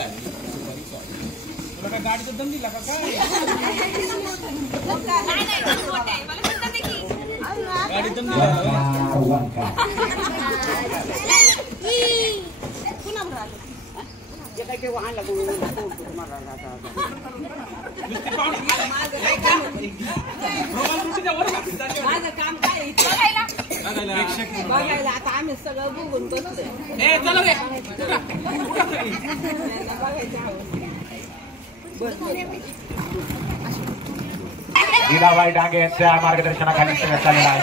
तुला काय गाडीचा दम दिला का काय? गाडी दम दिला माझं काम काय बघायला आता आम्ही सगळं बघून बसलोय. लीलाबाई डांगे यांच्या मार्गदर्शनाखाली चाललेला आहे.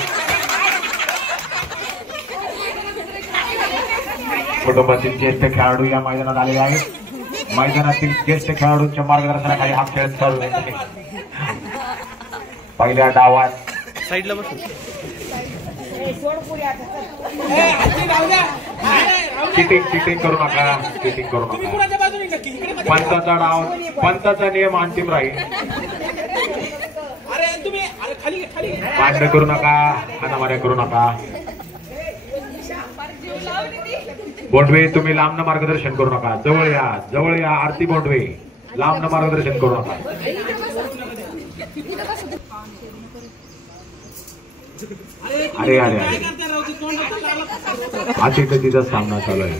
कुटुंबातील ज्येष्ठ खेळाडू या मैदानात आलेले आहेत. मैदानातील ज्येष्ठ खेळाडूंच्या मार्गदर्शनाखाली हा खेळ चालू आहे. पहिल्या डावात साईडला बसून चिटिंग करू नका. चिटिंग करू नका. पंचाचा डाव, पंचाचा नियम अंतिम राहील. मान्य करू नका. हाणामाऱ्या करू नका. बोंडवे तुम्ही लांबनं मार्गदर्शन करू नका. जवळ या, जवळ या. आरती बोंडवे लांबनं मार्गदर्शन करू नका. अरे अरे अरे अतिथीचा सामना चालू आहे.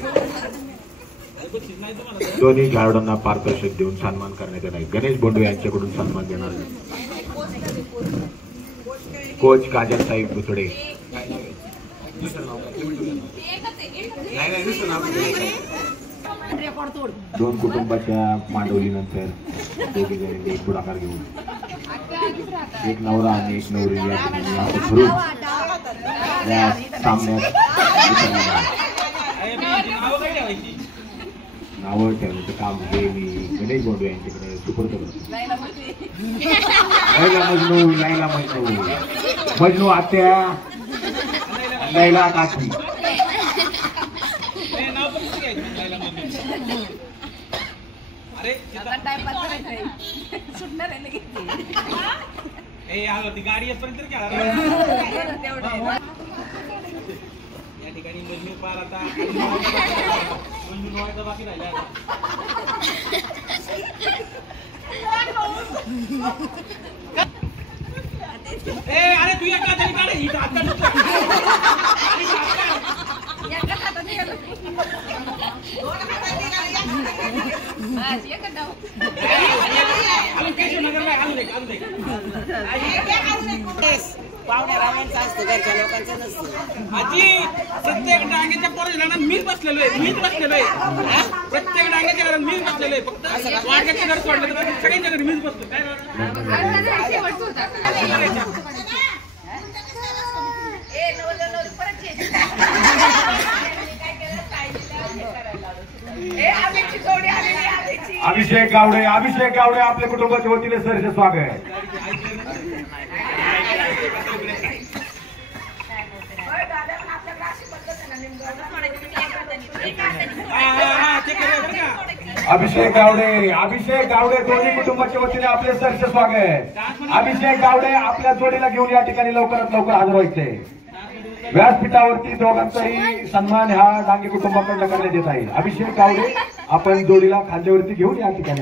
दोन्ही खेळाडूंना पारितोषिक देऊन सन्मान करण्यात येणार आहे. गणेश बोंडवे यांच्याकडून सन्मान देणार आहे. कोच काजल साहेब बुचडे. दोन कुटुंबाच्या मांडवलीनंतर दोघे जणांनी एक पुढाकार घेऊन एक नवरा आणि एक नवरी या ठिकाणी या सामन्यात नावं ठेवण्याचं काम हे मी गणेश बोंडवे यांच्याकडे सुपूर्द करतो. लैला मजनू आत्या, लैला काकी. गाडी येतपर्यंत या ठिकाणी मजनू पार आता मजनू व्हायचा बाकी राहिला. अरे तू एका हाताने काढ. ही आता पाहुण्यारावांचं असतं, घरच्या लोकांचं नसतं. आजी प्रत्येक डांग्याच्या पोराच्या लग्नात मीच बसलेलो आहे. प्रत्येक डांग्याच्या घरात मीच बसलेलो आहे. फक्त वाडग्याच्या घर सोडलं तर सगळ्यांच्या घरी मीच बसतो. काय अभिषेक गावडे आपल्या कुटुंबाच्या वतीने सरचे स्वागत. अभिषेक गावडे दोन्ही कुटुंबाच्या वतीने आपले सरचे स्वागत. अभिषेक गावडे आपल्या जोडीला घेऊन या ठिकाणी लवकरात लवकर हजर व्हायचे. व्यासपीठावरती दोघांचाही सन्मान ह्या डांगे कुटुंबाकडून करण्यात येत आहे. अभिषेक गावडे आपण जोडीला खांद्यावरती घेऊन या ठिकाणी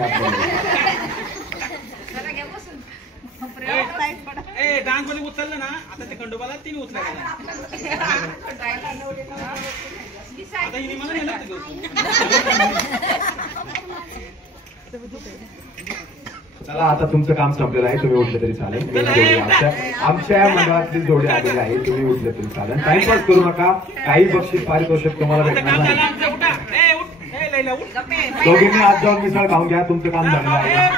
डान्स मध्ये उचललं ना. आता ते खंडोबाला तिने उचला. आता हिने मला नेलं. चला आता तुमचं काम संपलेलं आहे. तुम्ही उठले तरी चालेल. आमच्या मंडळातली जोडी आलेली आहे. तुम्ही उठले तरी चालेल. टाइमपास करू नका. काही बक्षीस पारितोषिक तुम्हाला भेटणार नाही. दोघींनी आज जाऊन मिसळ खाऊन घ्या. तुमचं काम झालेलं आहे.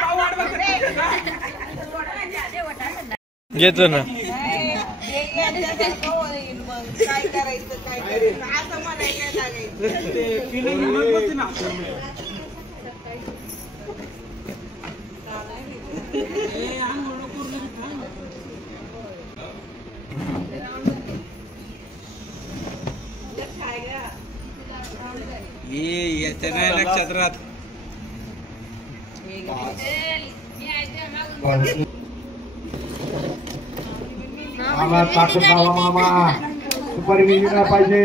घेतो ना. काय करायचं काय असं म्हणायचं. येते नाही लक्षात राहत. मामा ताकद लावा. मामा सुपारी मिळणार पाहिजे.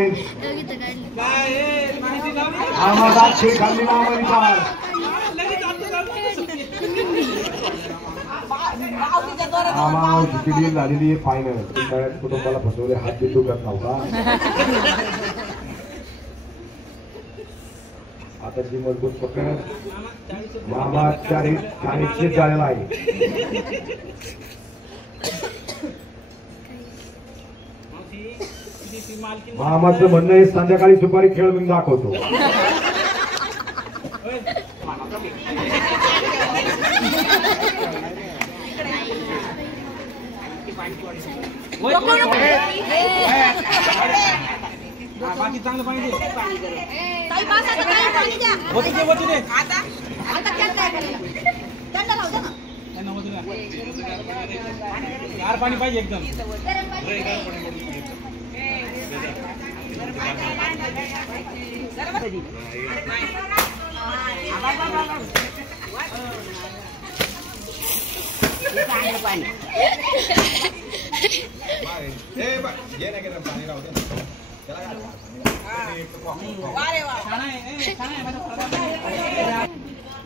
मामा दाक्षी खाल्ली. मामा मामाची झालेली आहे फायनल. सगळ्याच कुटुंबाला फसवले, हात बी दुखत नव्हता. आता जी मजबूत पकड मामा 40 झालेला आहे. मामाचं म्हणणं आहे संध्याकाळी सुपारी खेळ मी दाखवतो. बाकी चांगलं पाणी दे. यार पाणी पाहिजे एकदम.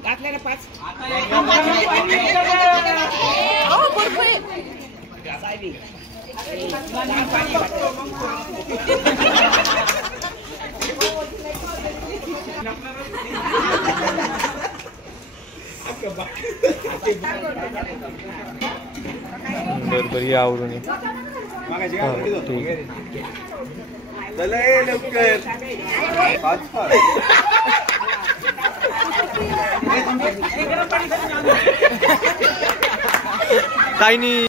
घातलेलं 5 बरोबर या आवरून काही नाही.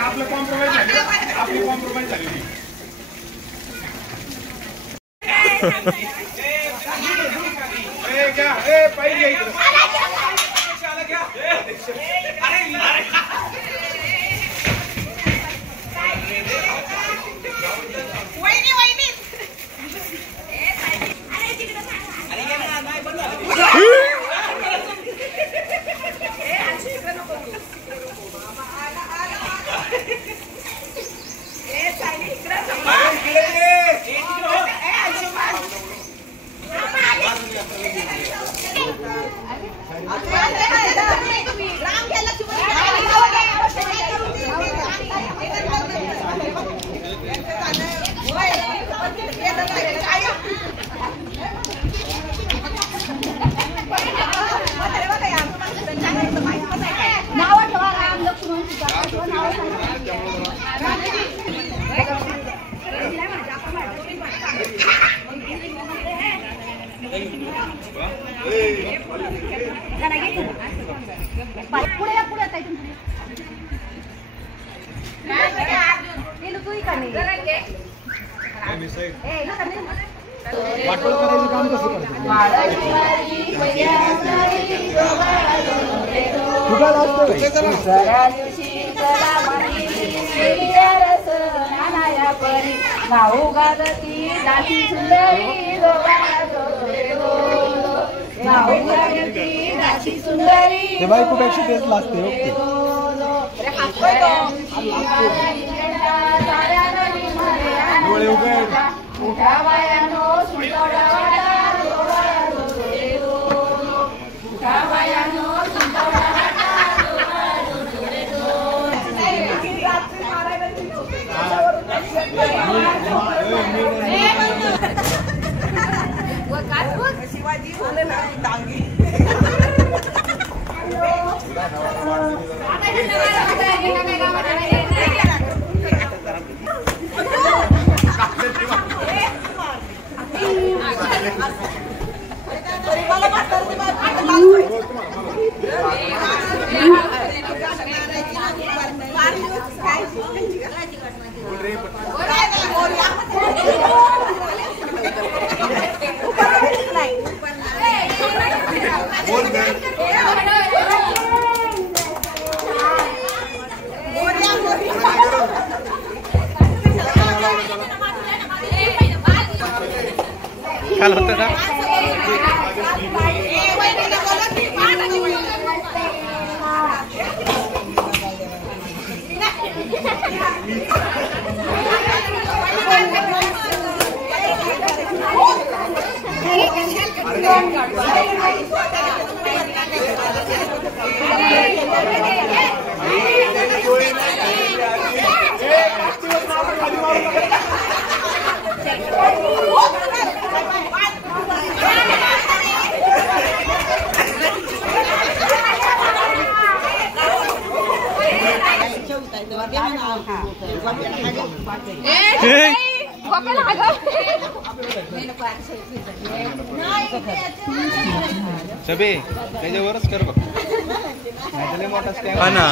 आपलं कॉम्प्रोमाइज झाली, आपली कॉम्प्रोमाइज झालेली. पाहिजे वाटोळ करायचं काम कसं करतो? ते बायकोपेक्षा तेच लागते. डोळे उघड. काल होतं का सबे त्याच्यावरच कर बघ मोठा स्टँड हा ना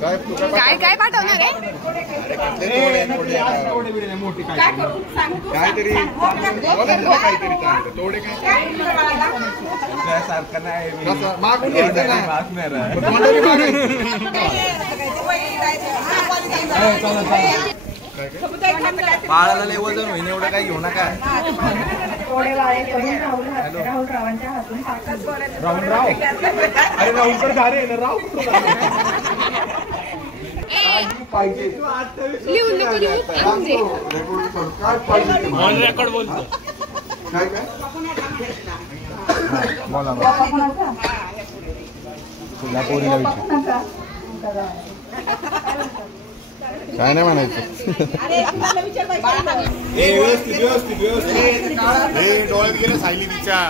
काय काय पाठवणार आहे काहीतरी थोडे सारखं नाही मागून घ्यायचं बाळाला लय वजन होईन एवढं काही घेऊ नका राहुल राव अरे राहुल तर झाले ना राव रेकॉर्ड बोलतो काय काय बोला तुला पोरीला विचार काय नाही म्हणायचं व्यवस्थित व्यवस्थित व्यवस्थित डोळ्यात गेलं सायली तिच्या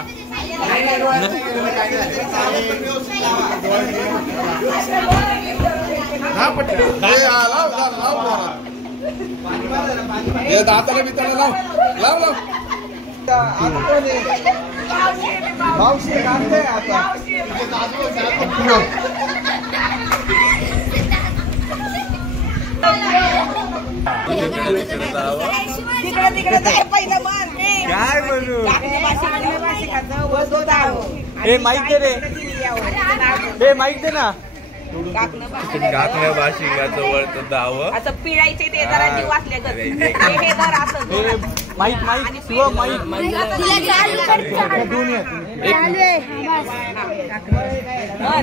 दाताला बिताला लाव लाव लाव मावशी काढते आता तिकडे जाय पहिलं मन काय बोलू हे माईक दे रे हे माईक दे ना काकण्या भाशिंगाचं वळतं दावं असं पिळायचे ते जरा जीव वाचले हे जर असं माईक माईक शिव माईक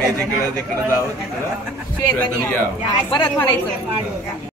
जिकडं जिकडं जावं तिकडं परत म्हणायचं